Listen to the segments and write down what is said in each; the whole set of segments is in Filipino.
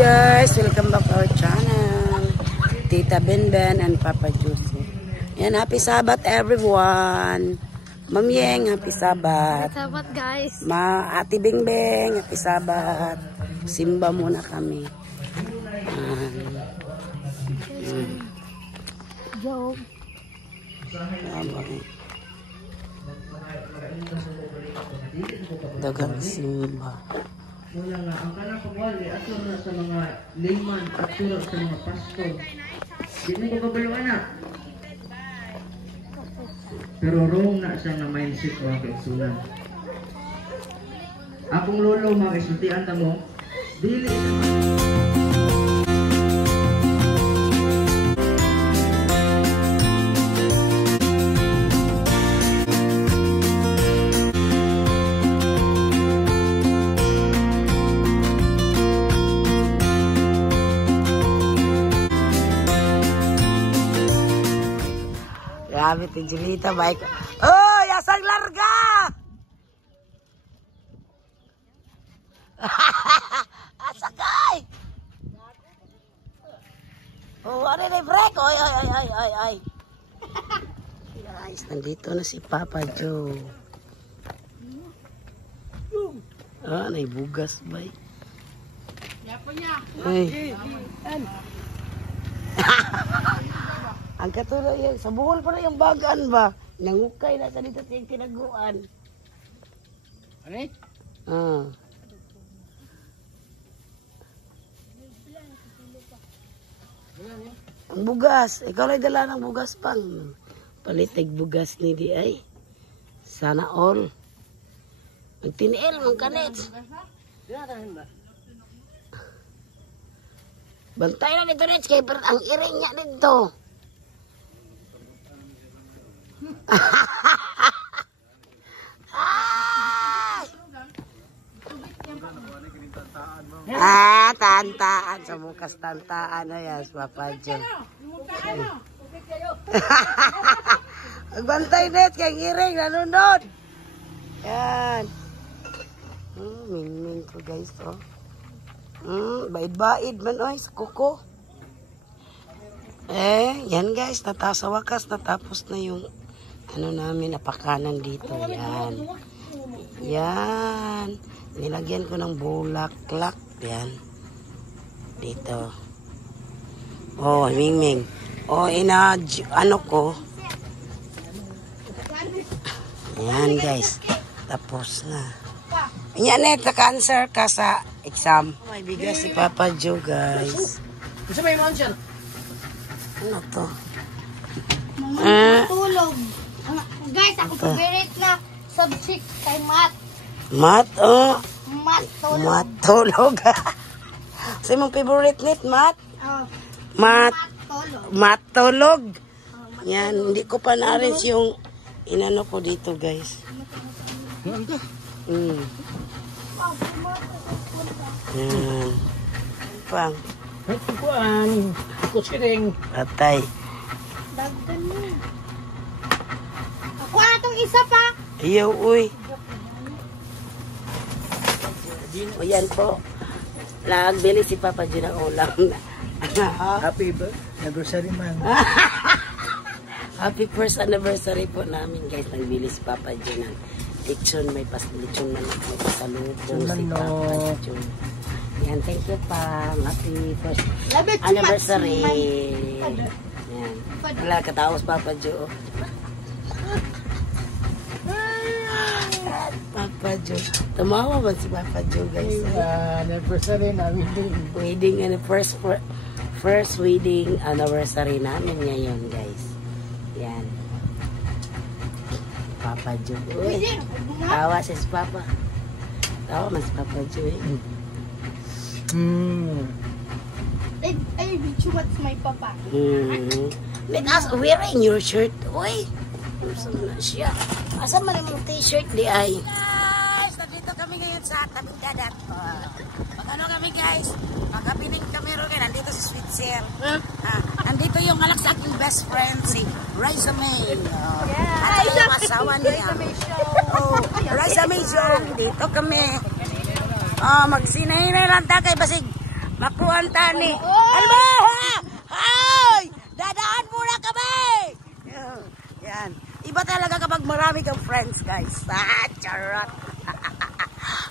guys, welcome back to our channel. Tita Benben and Papa Juicy. Yan, happy Sabbath everyone. Ma'am Yeng, happy Sabbath. Happy Sabbath guys. Ate Bingbing, happy Sabbath. Simba muna kami. Joke. Dagang simba. Mula nga, ang kanang pagwali, ato na sa mga layman at sura sa mga pastor. Di mo kabalo anak. Pero wrong na siya na mindset mga kaigsunan. Akong lolo mga kaigsultian ta mo, dili Grabe, Julita, baik. Oh, yasang larga! Asakay! Oh, ano na break? Ay. Guys, nandito na si Papa Joe. Ah, naibugas ba? Ay. Ang katuloy yan, sa buhol pa na yung bagan ba? Nangukay na sa dito yung tinaguan. Ano eh? Ang bugas, ikaw lang dala ng bugas pang. Palitig bugas ni di ay. Sana all. Magtiniil mong kanits. Bantay na dito Rich, kaya ang iring niya dito. Tantaan sa bukas tantaan na yan, Papa Joe. Magbantay net kay iring nanunod. Yan. Min ko guys oh. Baid-baid man oy sa kuko. Yan guys, sa wakas natapos na yung ano namin napakanan dito. Yan. Nilagyan ko ng bulaklak. Yan. Dito. Oh, Mingming. Oh, ano ko. Yan guys. Tapos na. Yan cancer ka sa exam. May bigas si Papa Joe guys. Gusto may mansion? Ano to? Tulog. Guys, ako favorite na subject kay math. Math, oh. Matulog. Matulog. Sa mong favorite net, math? Matulog. Yan, hindi ko pa na-arrange yung inano ko dito, guys. Yan. Pang. Kuan, kutsiring. Atay. Dagdan mo. Ako atong isa pa. Ayaw, uy. O yan po. Nagbili si Papa Joe ng ulam. Happy anniversary man. Happy first anniversary po namin guys. Nagbili si Papa Joe ng lechon. May lechon man ako. Pasalubong si Papa Joe. Yan, thank you pa. Happy first anniversary. Yan. Wala katapos Papa Joe. Papa Joe. Tumawa ba si Papa Joe guys? Anniversary na Wedding and first wedding anniversary namin ngayon guys. Yan. Papa Joe. Uy. Tawa si Papa. Tawa mas Papa Joe. I too much my papa. Let us wearing your shirt. Uy. Saan na siya? Asa man yung t-shirt di ay? Guys, nandito kami ngayon sa tabing dagat. Magano kami guys? Magkapining kami ron. Nandito si Switzer. Nandito yung anak sa aking best friend, si Raisa May. At yung asawa niya. Raisa May show. Dito kami. Magsinay lang ta kay basig Makuhan tani. Alba! Ay! Dadaan muna kami! Yan. Iba talaga kapag marami kang friends, guys. Charot.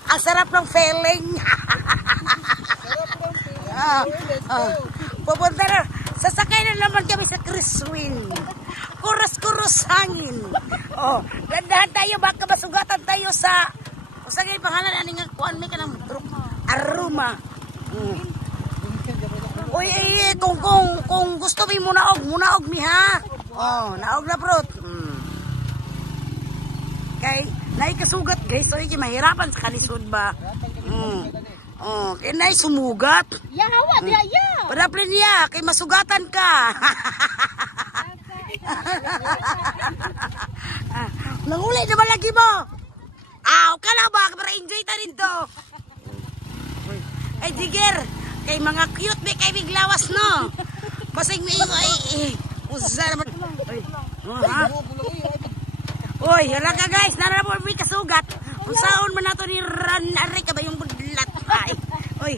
Ang sarap ng feeling. Pupunta na. Sasakay na naman kami sa Criswin. Kuros-kuros hangin. Oh, landahan tayo. Baka masugatan tayo sa... O sa ngayon, pangalan, ano nga kuhan may ka ng aroma. Uy, kung gusto mo munaog mi ha. Oh, naog na bro. Kay, naikasugat guys. So, mahirapan sa kanisod ba? Oh, kaya na sumugat. Yawa, ya. Padaplin niya, kay masugatan ka. Nanguli naman lagi mo. Okay lang ba? Para enjoy ta rin to. Ay, Digger. Kay mga cute may kay biglawas, no? Basig may usa naman. Uy, hala ka guys. Narapon may kasugat. Kung saan man nato ni Ranari ka ba yung budlat? Uy.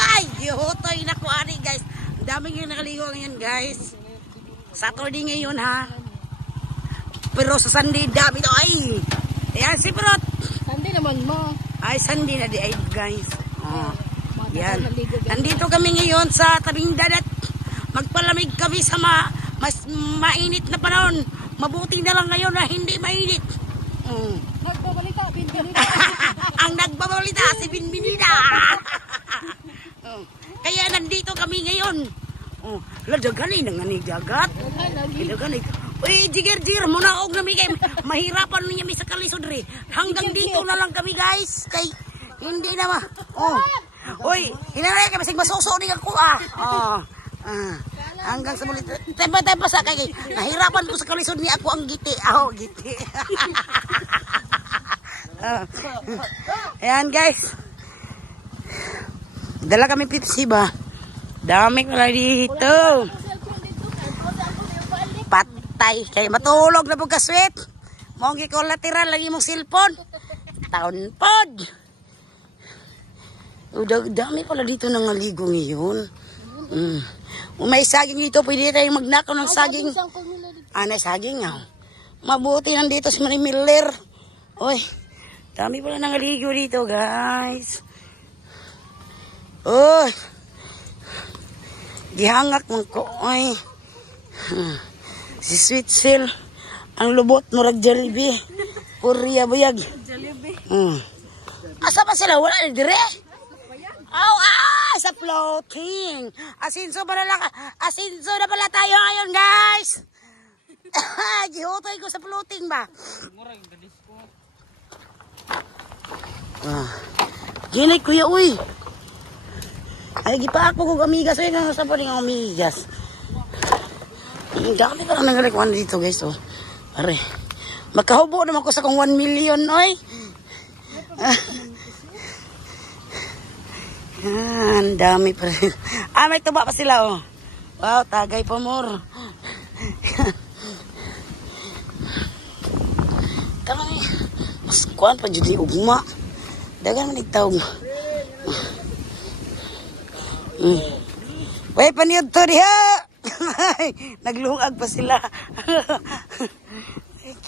Ay, gihotoy na ko ani guys. Ang daming yung nakaligo ngayon guys. Saturday ngayon ha. Pero sa Sunday dami to ay. Ayan si Prot. Sunday naman mo. Ay Sunday na di ay guys. Yan. Nandito kami ngayon sa tabing dagat. Magpalamig kami sa mas mainit na panahon. Mabuti na lang ngayon na hindi mainit. Nagbabalita, Binbinida. Ang nagbabalita si Binbinida. Kaya nandito kami ngayon. Ladagan ay nanganig dagat. Ladagan ay. Uy, jigir, muna og nami kay mahirapan niya mi sa kalisod ri. Hanggang dito na lang kami guys. Kay hindi na Uy, hinanay kami sig masuso ni ako hanggang sa muli. Tempa sa kay nahirapan ko sa kalisod ni ako ang giti. Giti. Ayan guys. Dala kami Pepsi ba? Dami pala dito. Patay. Kaya matulog na po kaswit. Monggi ko lateral lagi mong cellphone. Taon pod. Dami pala dito ng aligo ngayon. May saging dito. Pwede tayong magnakaw ng saging. Saging nga. Mabuti nandito si Marie Miller. Uy. Dami pala ng aligo dito guys. Uy. Gihangak mong ko. Uy. Si Sweet Seal. Ang lubot murag Jollibee. Puriya buyag. Jollibee. Asa pa sila? Wala na dire? Sa floating. Asinso na pala tayo ngayon guys. Gihotoy ko sa floating ba? Ginay kuya uy. Ay gipa ako kog amigas. Ay nga sa paling amigas. Dami pa lang nangalikuan dito guys. Pare. Magkahubo naman ko sa kong 1 million oy. Ang dami pa rin. May tuba pa sila Wow, tagay pa more. Kamay. Mas kuan pa jud ugma. Dagan man nagtawag. Way paniud to diha. Naglungag pa sila.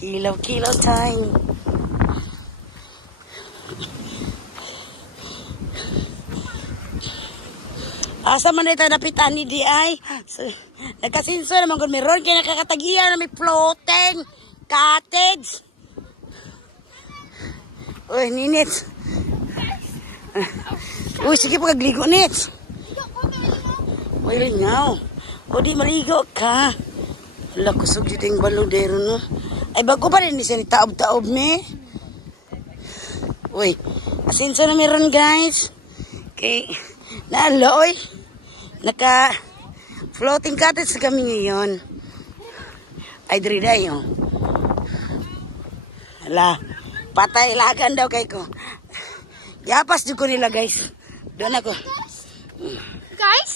Kilaw time. Asa man ito napitan ni D.I. Nagkasinso naman kung meron kaya nakakatagiyan na may floating cottage. Uy, ninit. Uy, sige po kagligo, nit. Uy, lingaw. O di maligo ka. Wala, kusog dito yung balodero, no? Ay, bago pa rin siya ni taob-taob, me. Uy, asinso na meron, guys. Okay. Naaloy. Naka-floating cottage kami ngayon. Ay, driday, Hala. Patay lagan daw kay ko. Yapas dito ko nila, guys. Doon ako. Guys?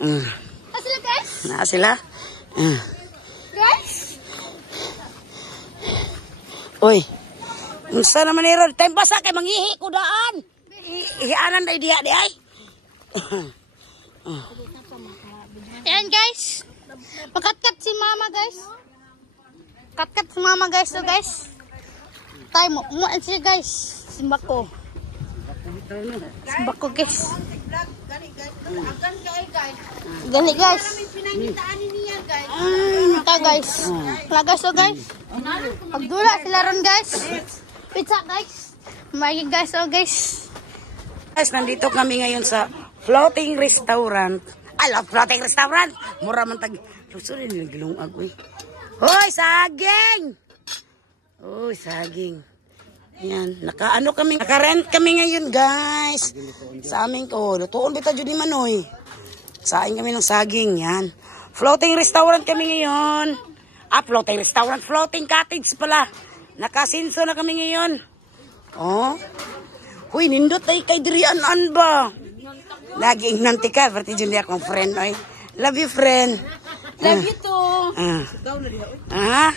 Sila, guys? Sila? Guys? Uy. Unsa naman ni Ron? Time pasa kay mangihi ko daan. Ihianan na diha di ay. Ayan guys. Pagkat-kat si mama guys. Kat-kat si mama guys. So guys. Tayo mo. Umuan siya guys. Simbako. Simbako guys. Gani guys. Ito guys. Lagas so guys. Pagdula sila ron guys. Pizza guys. Magi guys so guys. Guys, nandito kami ngayon sa floating restaurant. I love floating restaurant. Mura man tag. Sorry nilagilong agoy. Hoy, saging. Hoy, saging. Yan, naka-rent kami ngayon, guys. Sa amin ko, lutuon bita jud ni Manoy. Saing kami ng saging, yan. Floating restaurant kami ngayon. Floating restaurant, floating cottage pala. Nakasinso na kami ngayon. Oh. Huy, nindot ay kay dirian-an ba? Lagi nanti ka, berarti jud akong friend, oy. Love you, friend. Love you too. Ah.